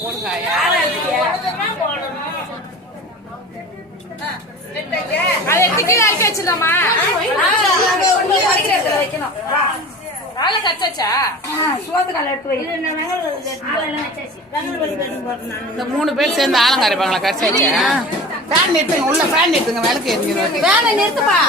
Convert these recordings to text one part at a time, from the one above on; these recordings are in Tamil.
போடுங்க அதை எடுத்து அரைக்க வச்சிடலாமா? வைக்கணும். காலை கச்சாச்சா? சோத்து காலை எடுத்து வை. இந்த 3 பேர் சேர்ந்து ஆலங்கார அரைப்பாங்களா? கரைச்சாச்சு. ஃபேன் நிறுத்துங்க, உள்ள ஃபேன் நிறுத்துங்க, விளக்கு எரிஞ்சிடும். வேலை நிறுத்துப்பா.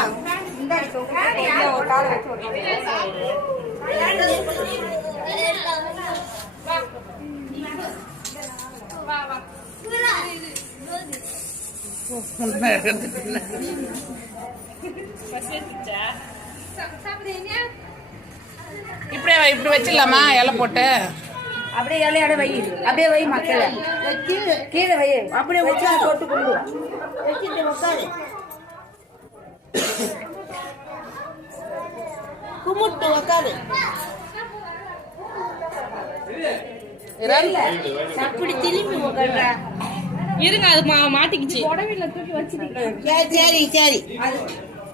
இப்படி வச்சிடலாமா? இலை போட்டு அப்படியே இலையோட வை. அப்படியே வை மக்கள் கீழே வை. அப்படியே வச்சு போட்டு கொண்டு கும்பிட்டு உக்காரு. அப்படி திரும்பி உட்கார்ற. இருங்க, அது மாட்டிக்கிச்சு. புடவையில தூக்கி வச்சிருக்கேன். சரி சரி,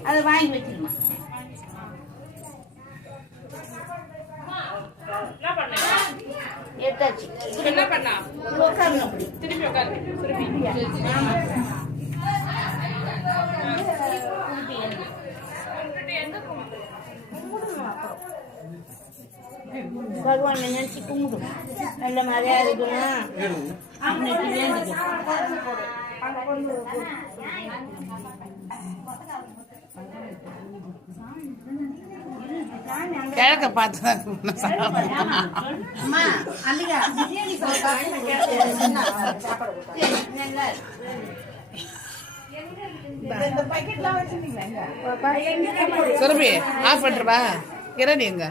அதை வாங்கி வச்சிருமா. எடுத்தாச்சு. என்ன பண்ணா? உட்காரணும். அப்படி திருப்பி உட்காரு. பகவான் நினைச்சு கும்பிடும். நல்ல மாதிரியா இருக்கணும். கிழக்க பார்த்து சுரபி ஆஃப் பண்றவா? கிரணி எங்க?